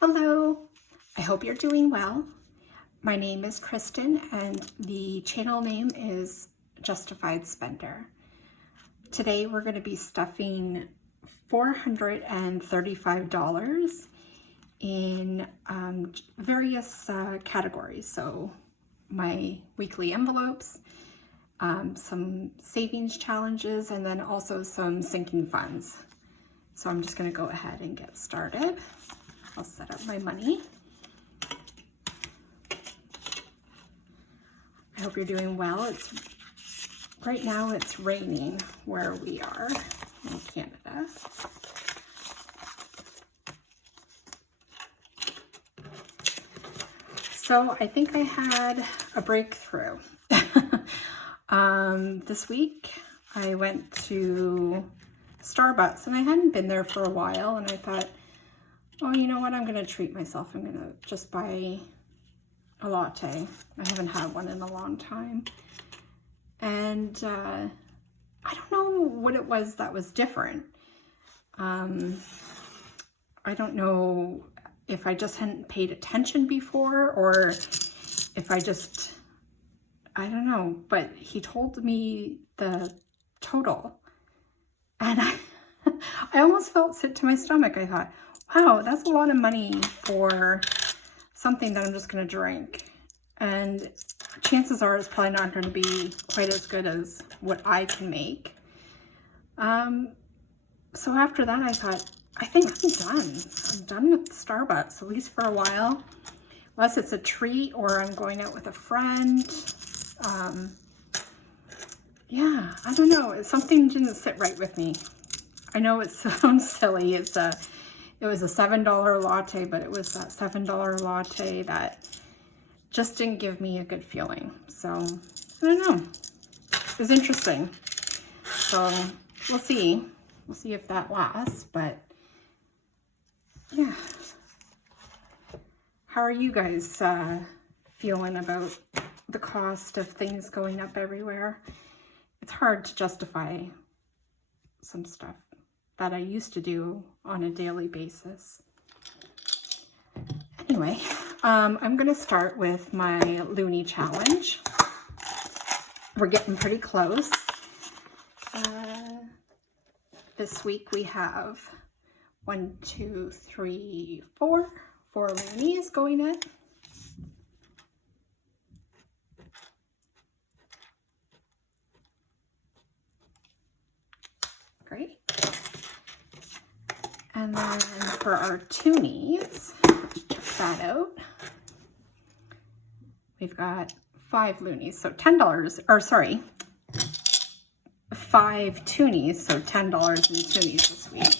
Hello, I hope you're doing well. My name is Krysten and the channel name is Justified Spender. Today we're going to be stuffing $435 in various categories. So my weekly envelopes, some savings challenges, and then also some sinking funds. So I'm just going to go ahead and get started. I'll set up my money. I hope you're doing well. Right now it's raining where we are in Canada. So I think I had a breakthrough. This week I went to Starbucks and I hadn't been there for a while, and I thought, oh, you know what, I'm gonna treat myself. I'm gonna just buy a latte. I haven't had one in a long time. And I don't know what it was that was different. I don't know if I just hadn't paid attention before, or if I don't know, but he told me the total and I almost felt sick to my stomach. I thought, wow, that's a lot of money for something that I'm just going to drink. And chances are it's probably not going to be quite as good as what I can make. So after that, I thought, I think I'm done. I'm done with Starbucks, at least for a while. Unless it's a treat or I'm going out with a friend. Yeah, I don't know. Something didn't sit right with me. I know it sounds silly. It was a $7 latte, but it was that $7 latte that just didn't give me a good feeling. So, I don't know. It was interesting. So, we'll see. We'll see if that lasts, but yeah. How are you guys feeling about the cost of things going up everywhere? It's hard to justify some stuff that I used to do on a daily basis. Anyway, I'm gonna start with my Loonie challenge. We're getting pretty close. This week we have 4 loonies going in. Great. And then for our toonies, let's check that out. We've got 5 loonies, so $10, or sorry, 5 toonies, so $10 in toonies this week.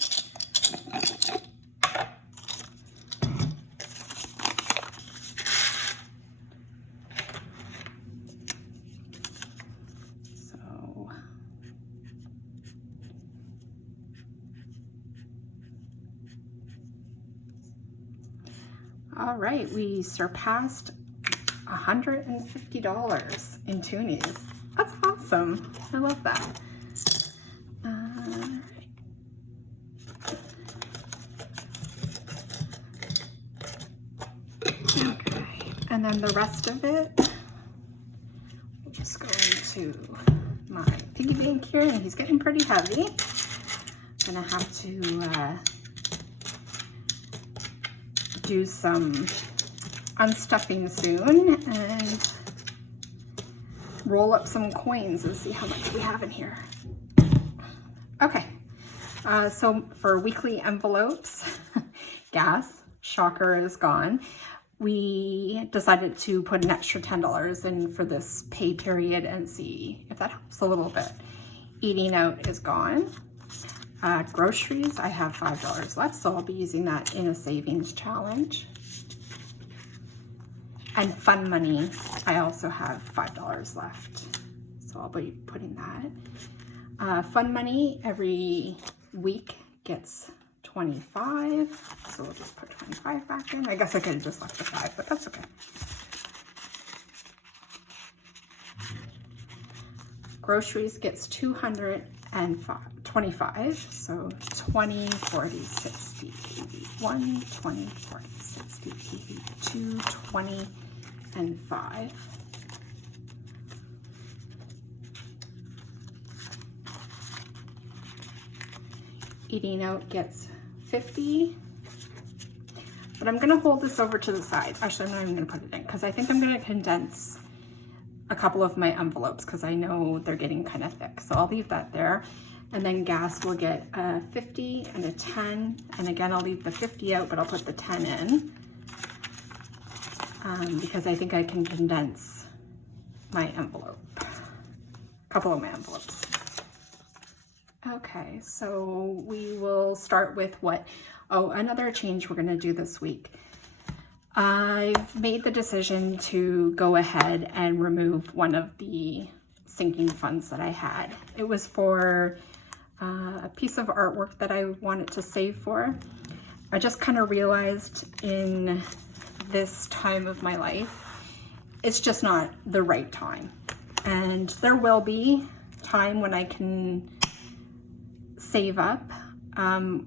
All right, we surpassed $150 in toonies. That's awesome. I love that. Okay, and then the rest of it, we'll just go into my piggy bank here, and he's getting pretty heavy. I'm gonna have to do some unstuffing soon and roll up some coins and see how much we have in here. Okay, so for weekly envelopes, gas, shocker, is gone. We decided to put an extra $10 in for this pay period and see if that helps a little bit. Eating out is gone. Groceries, I have $5 left, so I'll be using that in a savings challenge. And fun money, I also have $5 left, so I'll be putting that. Fun money every week gets 25, so we'll just put 25 back in. I guess I could have just left the 5, but that's okay. Groceries gets $225. 25. So 20, 40, 60, 80. 1, 20, 40, 60, 80, 2, 20, and 5. Eating out gets 50. But I'm going to hold this over to the side. Actually, I'm not even going to put it in because I think I'm going to condense a couple of my envelopes because I know they're getting kind of thick. So I'll leave that there. And then gas will get a 50 and a 10. And again, I'll leave the 50 out, but I'll put the 10 in because I think I can condense my envelope, a couple of my envelopes. Okay, so we will start with another change we're going to do this week. I've made the decision to go ahead and remove one of the sinking funds that I had. It was for a piece of artwork that I wanted to save for. I just kind of realized in this time of my life, it's just not the right time. And there will be time when I can save up.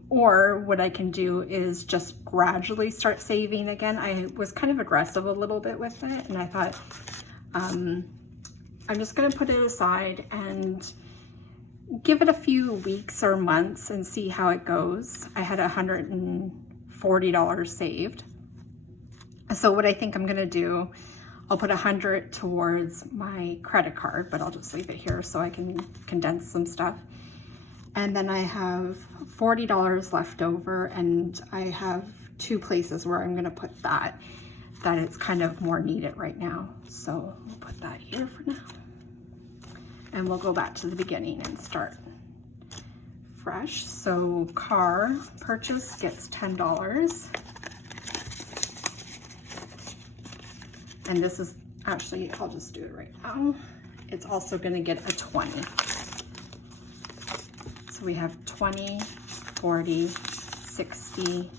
Or what I can do is just gradually start saving again. I was kind of aggressive a little bit with it, and I thought I'm just going to put it aside and give it a few weeks or months and see how it goes. I had $140 saved. So what I think I'm going to do, I'll put 100 towards my credit card, but I'll just leave it here so I can condense some stuff. And then I have $40 left over, and I have 2 places where I'm going to put that it's kind of more needed right now. So we'll put that here for now. And we'll go back to the beginning and start fresh. So car purchase gets $10. And this is actually, I'll just do it right now. It's also going to get a 20. So we have 20, 40, 60,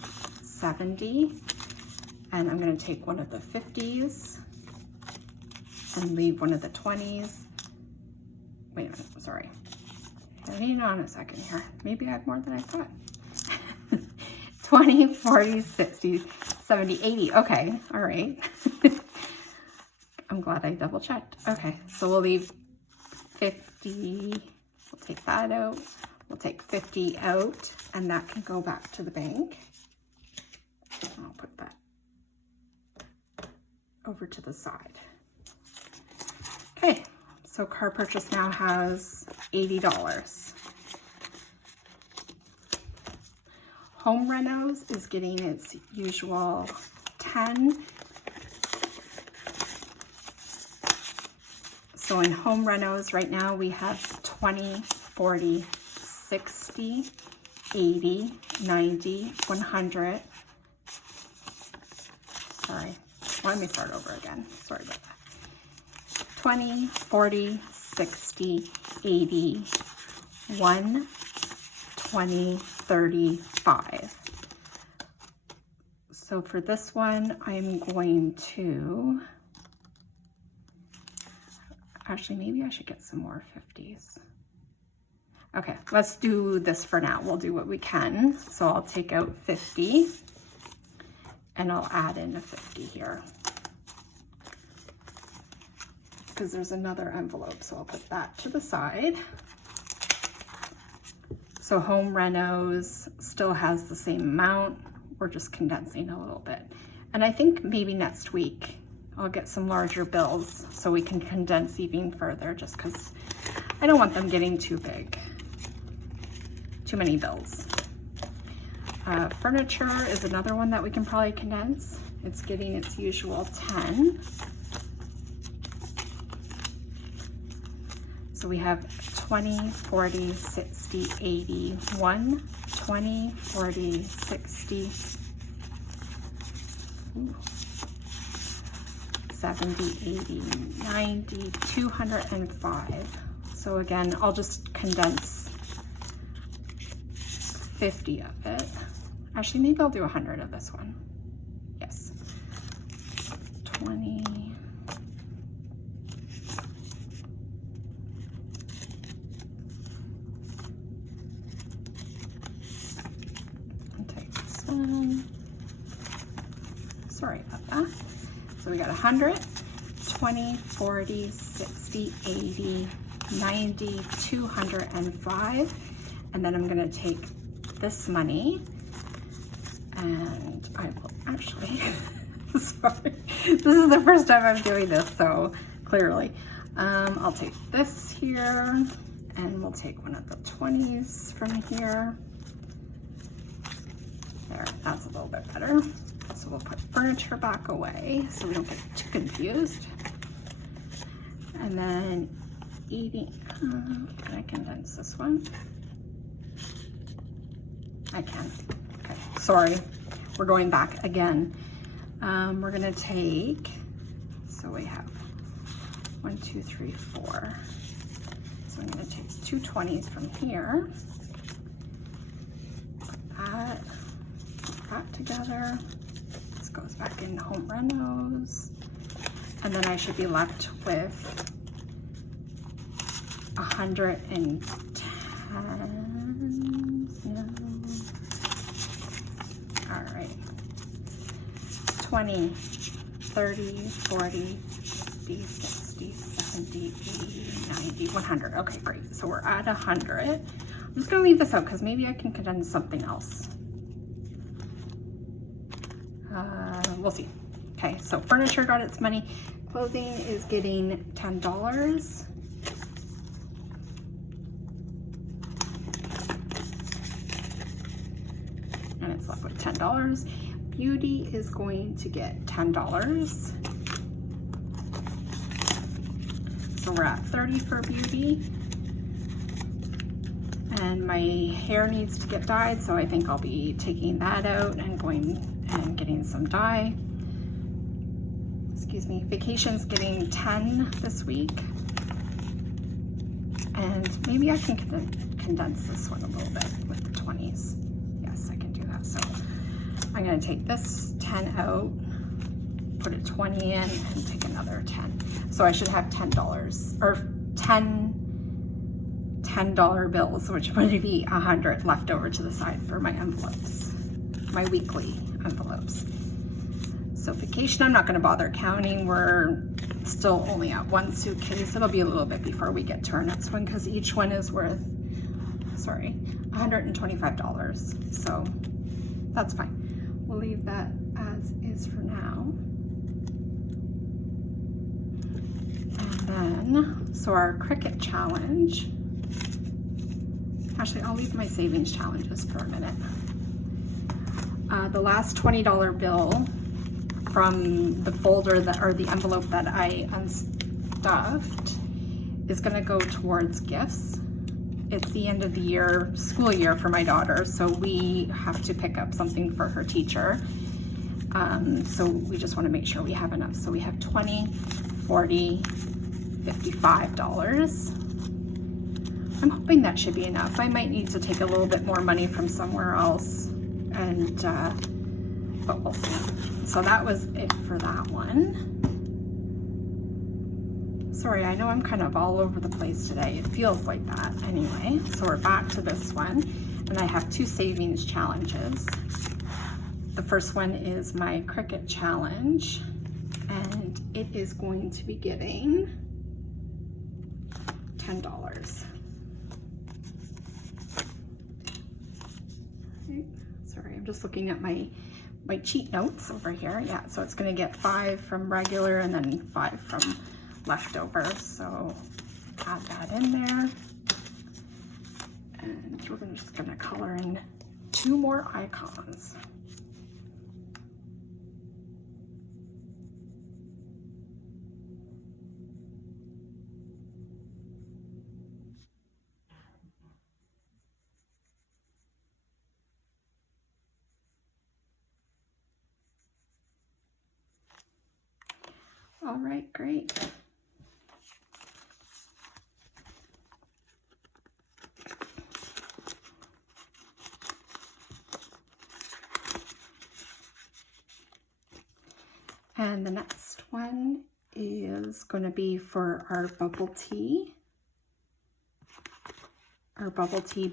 70, and I'm going to take one of the 50s and leave one of the 20s. Wait a minute, sorry. Hang on a second here. Maybe I have more than I thought. 20, 40, 60, 70, 80. Okay, all right. I'm glad I double checked. Okay, so we'll leave 50. We'll take that out. We'll take 50 out, and that can go back to the bank. I'll put that over to the side. Okay, so car purchase now has $80. Home renos is getting its usual 10. So in home renos right now we have 20, 40, 60, 80, 90, 100. Sorry, let me start over again. Sorry about that. 20, 40, 60, 80, 1, 20, 35. So for this one, I'm going to, actually, maybe I should get some more 50s. Okay, let's do this for now. We'll do what we can. So I'll take out 50 and I'll add in a 50 here because there's another envelope. So I'll put that to the side. So home renos still has the same amount. We're just condensing a little bit. And I think maybe next week I'll get some larger bills so we can condense even further just because I don't want them getting too big. Too many bills. Furniture is another one that we can probably condense. It's getting its usual 10. So we have 20, 40, 60, 80, 1, 20, 40, 60, 70, 80, 90, 205. So again, I'll just condense 50 of it. Actually, maybe I'll do 100 of this one. Yes. 20. Sorry about that. So we got 100, 20, 40, 60, 80, 90, 205. And then I'm gonna take this money and I will actually, sorry, this is the first time I'm doing this, so clearly. I'll take this here and we'll take one of the 20s from here. There, that's a little bit better. So we'll put furniture back away so we don't get too confused. And then eating, can I condense this one? I can. Okay, sorry. We're going back again. We're gonna take, so we have 1, 2, 3, 4. So I'm gonna take 2 20s from here. Put that together. This goes back in home renos. And then I should be left with 110. No. All right. 20, 30, 40, 50, 60, 70, 80, 90, 100. Okay, great. So we're at 100. I'm just gonna leave this out because maybe I can condense something else. We'll see. Okay, so furniture got its money. Clothing is getting $10. And it's left with $10. Beauty is going to get $10. So we're at 30 for beauty. And my hair needs to get dyed, so I think I'll be taking that out and going and getting some dye. Excuse me. Vacation's getting 10 this week. And maybe I can condense this one a little bit with the 20s. Yes, I can do that. So I'm going to take this 10 out, put a 20 in, and take another 10. So I should have $10 or 10 $10 bills, which would be 100 left over to the side for my envelopes, my weekly envelopes. So vacation, I'm not going to bother counting. We're still only at 1 suitcase. It'll be a little bit before we get to our next one because each one is worth, sorry, $125. So that's fine. We'll leave that as is for now. And then, so our Cricut challenge, actually I'll leave my savings challenges for a minute. The last $20 bill from the folder that, or the envelope that I unstuffed, is going to go towards gifts. It's the end of the year, school year for my daughter, so we have to pick up something for her teacher. So we just want to make sure we have enough. So we have $20, $40, $55. I'm hoping that should be enough. I might need to take a little bit more money from somewhere else, and but we'll see. So that was it for that one. Sorry, I know I'm kind of all over the place today. It feels like that anyway. So we're back to this one, and I have 2 savings challenges. The first one is my Cricut challenge, and it is going to be getting $10. Sorry, I'm just looking at my cheat notes over here. Yeah, so it's gonna get 5 from regular and then 5 from leftover. So add that in there. And we're just gonna color in 2 more icons. All right, great. And the next one is going to be for our bubble tea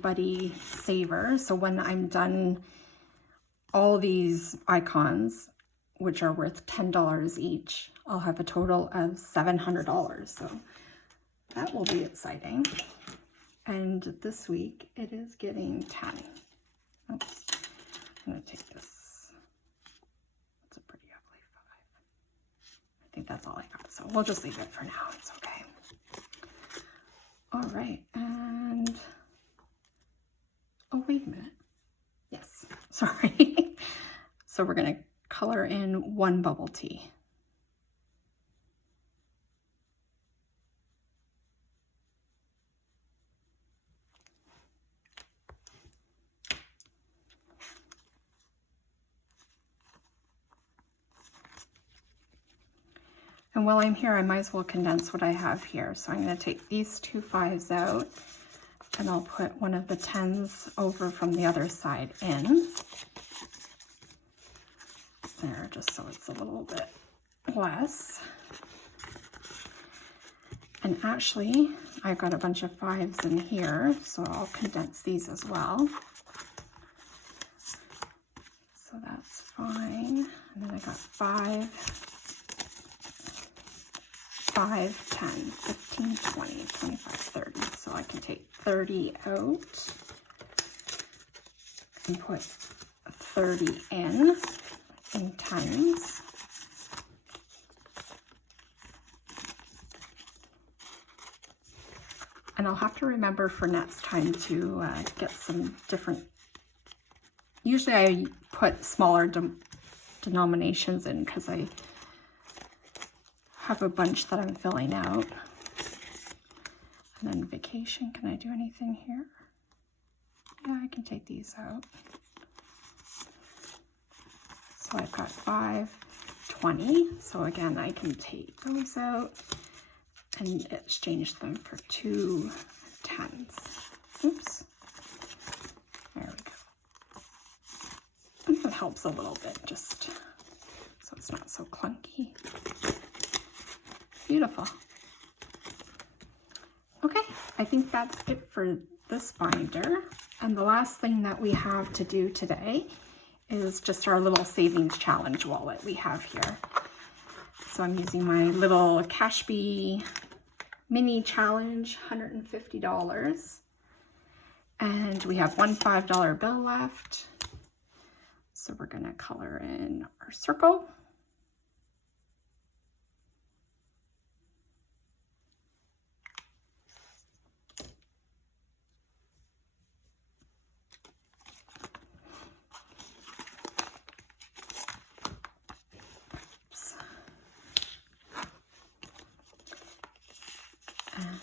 buddy saver. So when I'm done all these icons, which are worth $10 each, I'll have a total of $700. So that will be exciting. And this week it is getting 10. Oops. I'm going to take this. It's a pretty ugly 5. I think that's all I got. So we'll just leave it for now. It's okay. All right. And oh, wait a minute. Yes. Sorry. So we're going to color in 1 bubble tea. And while I'm here, I might as well condense what I have here. So I'm going to take these 2 5s out, and I'll put one of the 10s over from the other side in. There, just so it's a little bit less. And actually, I've got a bunch of 5s in here, so I'll condense these as well. So that's fine. And then I got 5, 10, 15, 20, 25, 30. So I can take 30 out and put 30 in 10s. And I'll have to remember for next time to get some different, usually I put smaller denominations in because I have a bunch that I'm filling out. And then vacation, can I do anything here? Yeah, I can take these out. So I've got 5, 20. So again, I can take those out and exchange them for 2 10s. Oops. There we go. And that helps a little bit, just so it's not so clunky. Beautiful. Okay, I think that's it for this binder. And the last thing that we have to do today is just our little savings challenge wallet we have here. So I'm using my little Cashbee mini challenge, $150. And we have one $5 bill left. So we're gonna color in our circle.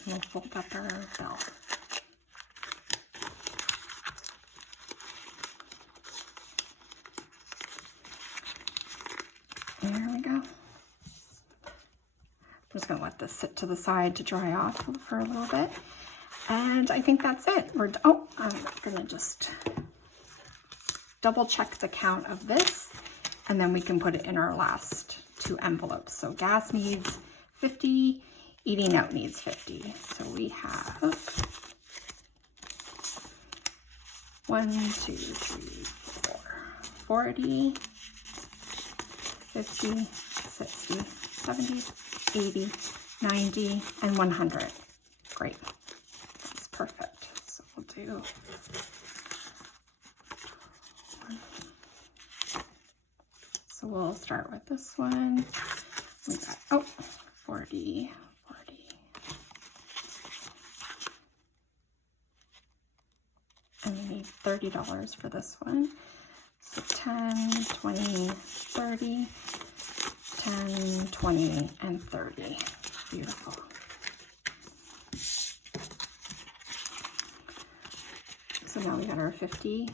We'll fold up our bell. There we go. I'm just going to let this sit to the side to dry off for a little bit. And I think that's it. I'm going to just double check the count of this, and then we can put it in our last 2 envelopes. So gas needs 50. Eating out needs 50. So we have 1, 2, 3, 4, 40, 50, 60, 70, 80, 90, and 100. Great. That's perfect. So we'll do so we'll start with this one. We got 40. And we need $30 for this one. So 10, 20, 30, 10, 20, and 30. Beautiful. So now we got our 50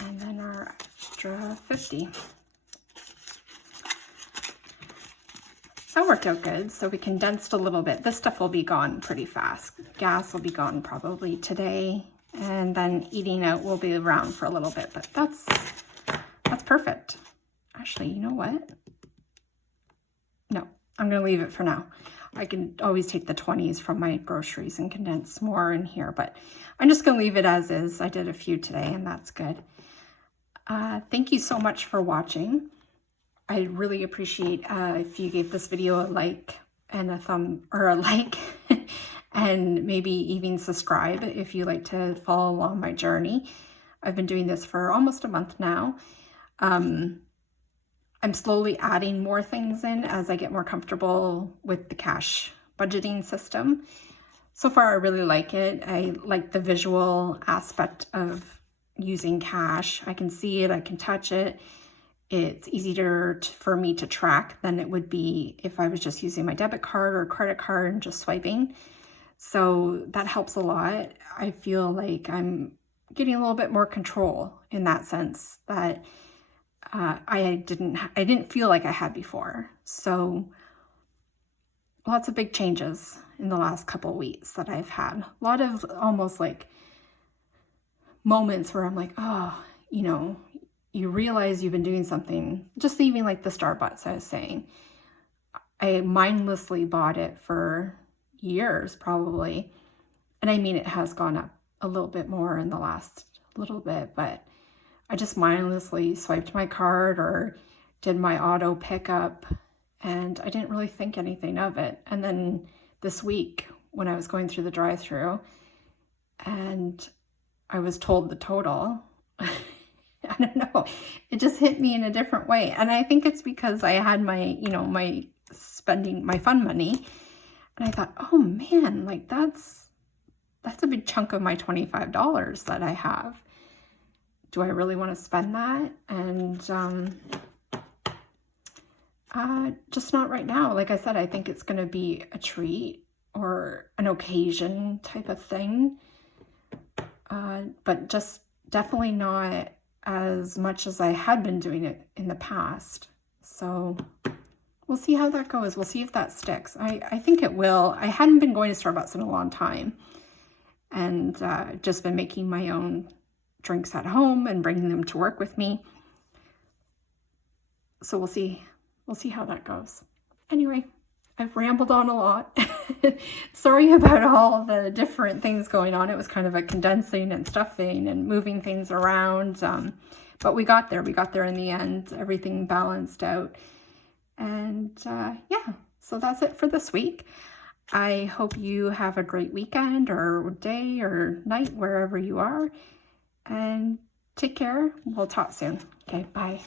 and then our extra 50. That worked out good. So we condensed a little bit. This stuff will be gone pretty fast. Gas will be gone probably today. And then eating out will be around for a little bit, but that's perfect. Actually, you know what? No, I'm going to leave it for now. I can always take the 20s from my groceries and condense more in here, but I'm just going to leave it as is. I did a few today, and that's good. Thank you so much for watching. I really appreciate if you gave this video a like and a like and maybe even subscribe if you like to follow along my journey. I've been doing this for almost a month now. I'm slowly adding more things in as I get more comfortable with the cash budgeting system. So far, I really like it. I like the visual aspect of using cash. I can see it, I can touch it. It's easier for me to track than it would be if I was just using my debit card or credit card and just swiping. So that helps a lot. I feel like I'm getting a little bit more control in that sense that I didn't feel like I had before. So lots of big changes in the last couple of weeks that I've had. A lot of almost like moments where I'm like, oh, you know, you realize you've been doing something, just even like the Starbucks I was saying. I mindlessly bought it for years probably. And I mean, it has gone up a little bit more in the last little bit, but I just mindlessly swiped my card or did my auto pickup and I didn't really think anything of it. And then this week when I was going through the drive-thru and I was told the total, I don't know, it just hit me in a different way. And I think it's because I had my, you know, my fun money. And I thought, oh man, like that's a big chunk of my $25 that I have. Do I really want to spend that? And just not right now. Like I said, I think it's going to be a treat or an occasion type of thing. But just definitely not as much as I had been doing it in the past. So we'll see how that goes. We'll see if that sticks. I think it will. I hadn't been going to Starbucks in a long time and just been making my own drinks at home and bringing them to work with me. So we'll see. We'll see how that goes. Anyway, I've rambled on a lot. Sorry about all the different things going on. It was kind of a condensing and stuffing and moving things around. But we got there. We got there in the end. Everything balanced out. And yeah, so that's it for this week. I hope you have a great weekend or day or night, wherever you are. And take care. We'll talk soon. Okay, bye.